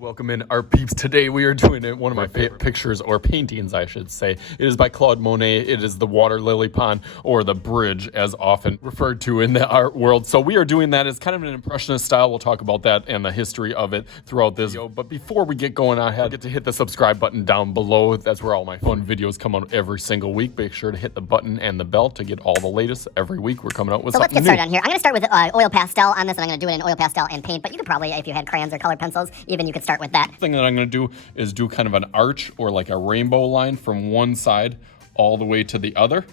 Welcome in, our peeps. Today we are doing one of my favorite pictures, or paintings I should say. It is by Claude Monet. It is the water lily pond, or the bridge as often referred to in the art world. So we are doing that as kind of an impressionist style. We'll talk about that and the history of it throughout this video. But before we get going, I had to hit the subscribe button down below. That's where all my fun videos come out every single week. Make sure to hit the button and the bell to get all the latest. Every week we're coming out with something new. So let's get started on here. I'm going to start with oil pastel on this, and I'm going to do it in oil pastel and paint. But you could probably, if you had crayons or colored pencils, even you could start with that. The thing that I'm going to do is do kind of an arch or like a rainbow line from one side all the way to the other,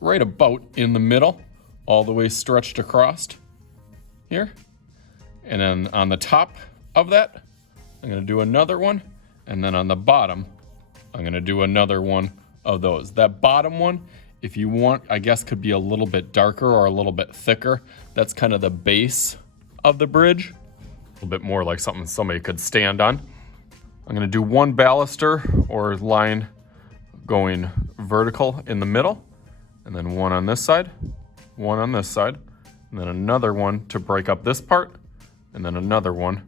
right about in the middle, all the way stretched across here. And then on the top of that, I'm going to do another one, and then on the bottom I'm going to do another one of those. That bottom one, if you want, I guess could be a little bit darker or a little bit thicker. That's kind of the base of the bridge. A little bit more like something somebody could stand on. I'm going to do one baluster or line going vertical in the middle, and then one on this side, one on this side, and then another one to break up this part, and then another one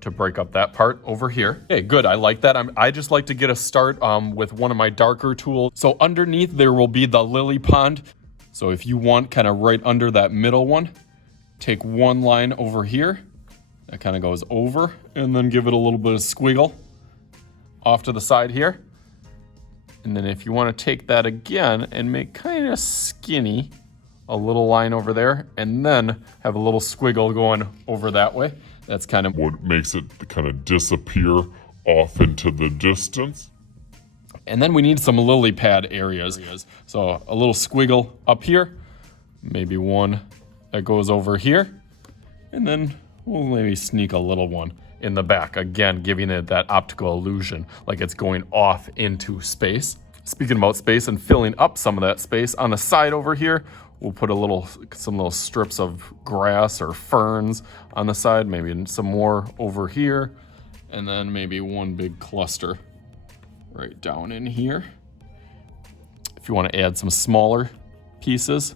to break up that part over here. Okay, good. I like that. I just like to get a start with one of my darker tools. So underneath there will be the lily pond. So if you want kind of right under that middle one, take one line over here. That kind of goes over, and then give it a little bit of squiggle off to the side here. And then if you want to take that again and make kind of skinny, a little line over there, and then have a little squiggle going over that way. That's kind of what makes it kind of disappear off into the distance. And then we need some lily pad areas. So a little squiggle up here, maybe one that goes over here, and then we'll maybe sneak a little one in the back, again, giving it that optical illusion, like it's going off into space. Speaking about space and filling up some of that space, on the side over here, we'll put some little strips of grass or ferns on the side, maybe some more over here, and then maybe one big cluster right down in here. If you want to add some smaller pieces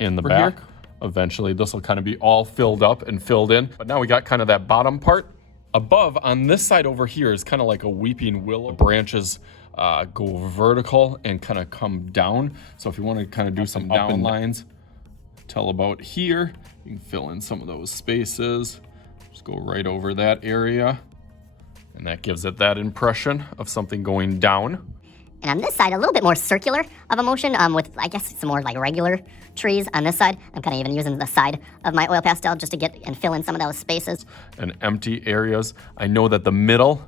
in the back, eventually this will kind of be all filled up and filled in. But now we got kind of that bottom part. Above on this side over here is kind of like a weeping willow. The branches go vertical and kind of come down. So if you want to kind of do some down lines till about here, you can fill in some of those spaces. Just go right over that area. And that gives it that impression of something going down. And on this side, a little bit more circular of a motion with, I guess, some more like regular trees on this side. I'm kind of even using the side of my oil pastel just to get and fill in some of those spaces. And empty areas. I know that the middle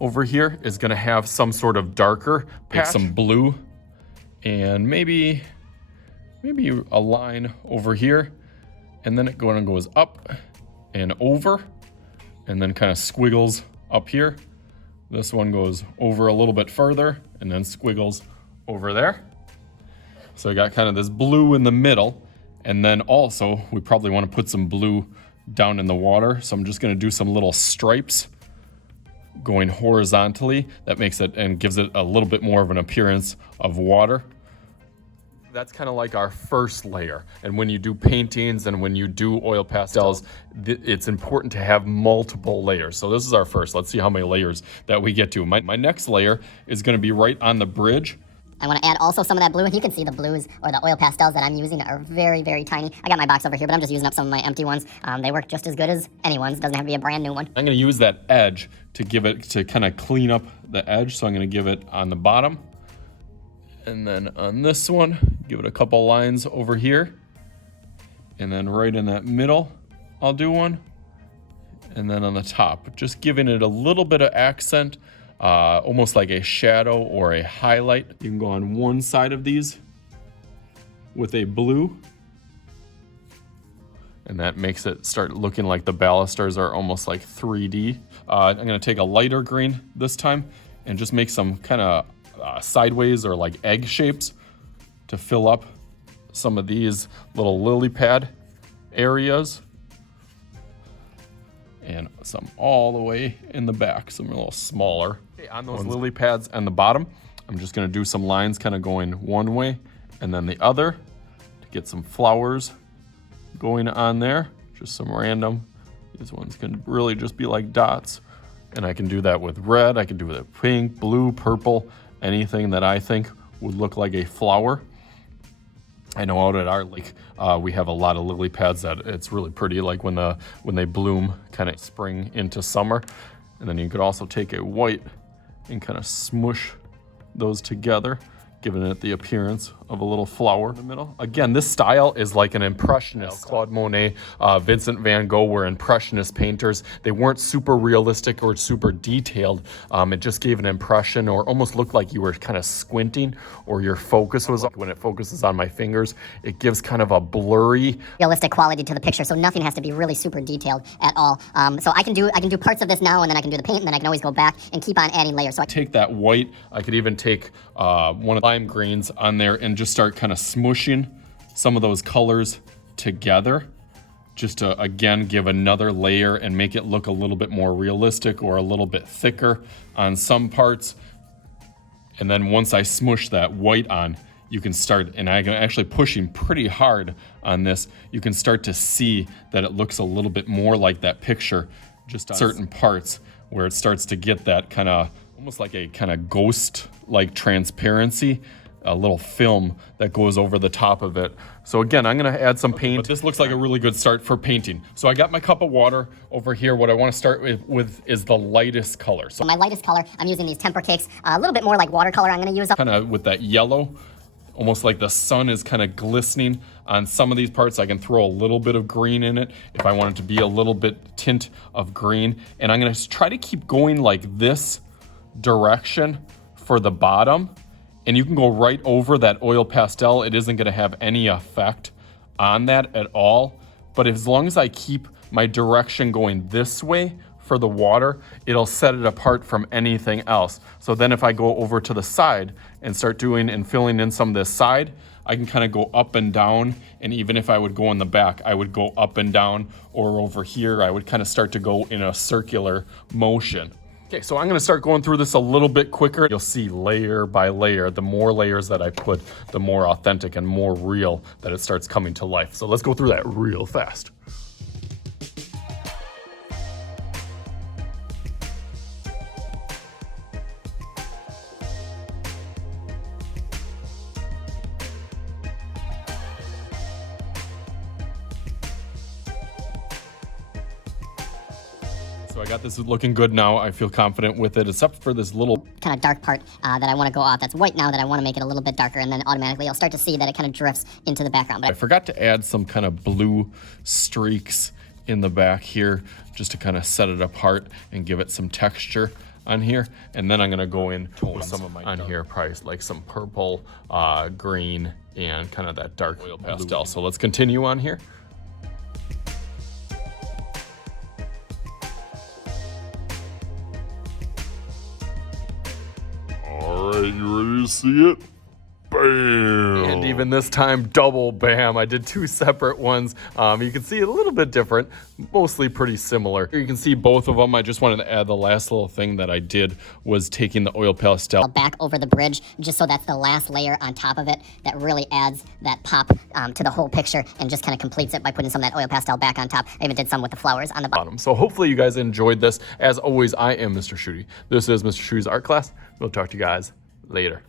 over here is going to have some sort of darker patch. Pick some blue and maybe a line over here. And then it goes up and over and then kind of squiggles up here. This one goes over a little bit further and then squiggles over there. So I got kind of this blue in the middle, and then also we probably want to put some blue down in the water. So I'm just going to do some little stripes going horizontally. That makes it and gives it a little bit more of an appearance of water. That's kind of like our first layer. And when you do paintings and when you do oil pastels, it's important to have multiple layers. So this is our first. Let's see how many layers that we get to. My next layer is going to be right on the bridge. I want to add also some of that blue, and you can see the blues or the oil pastels that I'm using are very, very tiny. I got my box over here, but I'm just using up some of my empty ones. They work just as good as anyone's. Doesn't have to be a brand new one. I'm going to use that edge to kind of clean up the edge. So I'm going to give it on the bottom. And then on this one, give it a couple lines over here. And then right in that middle, I'll do one. And then on the top, just giving it a little bit of accent, almost like a shadow or a highlight. You can go on one side of these with a blue. And that makes it start looking like the balusters are almost like 3D. I'm gonna take a lighter green this time and just make some kind of sideways or like egg shapes to fill up some of these little lily pad areas, and some all the way in the back, some a little smaller. Okay, on those lily pads on the bottom, I'm just going to do some lines kind of going one way and then the other to get some flowers going on there. Just some random These ones can really just be like dots. And I can do that with red, I can do it with pink, blue, purple, anything that I think would look like a flower. I know out at our lake, we have a lot of lily pads that it's really pretty, like when they bloom kind of spring into summer. And then you could also take a white and kind of smush those together, giving it the appearance of a little flower in the middle. Again, this style is like an impressionist. Claude Monet, Vincent van Gogh were impressionist painters. They weren't super realistic or super detailed. It just gave an impression or almost looked like you were kind of squinting or your focus was up. When it focuses on my fingers, it gives kind of a blurry, realistic quality to the picture, so nothing has to be really super detailed at all. So I can do parts of this now, and then I can do the paint, and then I can always go back and keep on adding layers. So I take that white, I could even take one of the lime greens on there and just start kind of smushing some of those colors together, just to again give another layer and make it look a little bit more realistic or a little bit thicker on some parts. And then once I smush that white on, you can start, and I'm actually pushing pretty hard on this, you can start to see that it looks a little bit more like that picture just on certain parts where it starts to get that kind of almost like a kind of ghost-like transparency, a little film that goes over the top of it. So again, I'm gonna add some paint. But this looks like a really good start for painting. So I got my cup of water over here. What I wanna start with is the lightest color. So my lightest color, I'm using these temper cakes, a little bit more like watercolor I'm gonna use. Kind of with that yellow, almost like the sun is kind of glistening on some of these parts. I can throw a little bit of green in it if I want it to be a little bit tint of green. And I'm gonna try to keep going like this direction for the bottom. And you can go right over that oil pastel. It isn't gonna have any effect on that at all. But as long as I keep my direction going this way for the water, it'll set it apart from anything else. So then if I go over to the side and start doing and filling in some of this side, I can kind of go up and down. And even if I would go in the back, I would go up and down, or over here, I would kind of start to go in a circular motion. Okay, so I'm gonna start going through this a little bit quicker. You'll see layer by layer, the more layers that I put, the more authentic and more real that it starts coming to life. So let's go through that real fast. So I got this looking good now. I feel confident with it, except for this little kind of dark part that I want to go off. That's white now that I want to make it a little bit darker, and then automatically you'll start to see that it kind of drifts into the background. But I forgot to add some kind of blue streaks in the back here just to kind of set it apart and give it some texture on here. And then I'm gonna go in with some of my on here, probably like some purple, green, and kind of that dark oil pastel. So let's continue on here. All right, you ready to see it? Bam! And even this time, double bam. I did two separate ones. You can see it a little bit different, mostly pretty similar. Here you can see both of them. I just wanted to add the last little thing that I did was taking the oil pastel back over the bridge, just so that's the last layer on top of it that really adds that pop to the whole picture and just kind of completes it by putting some of that oil pastel back on top. I even did some with the flowers on the bottom. So hopefully you guys enjoyed this. As always, I am Mr. Shooty. This is Mr. Shooty's art class. We'll talk to you guys later.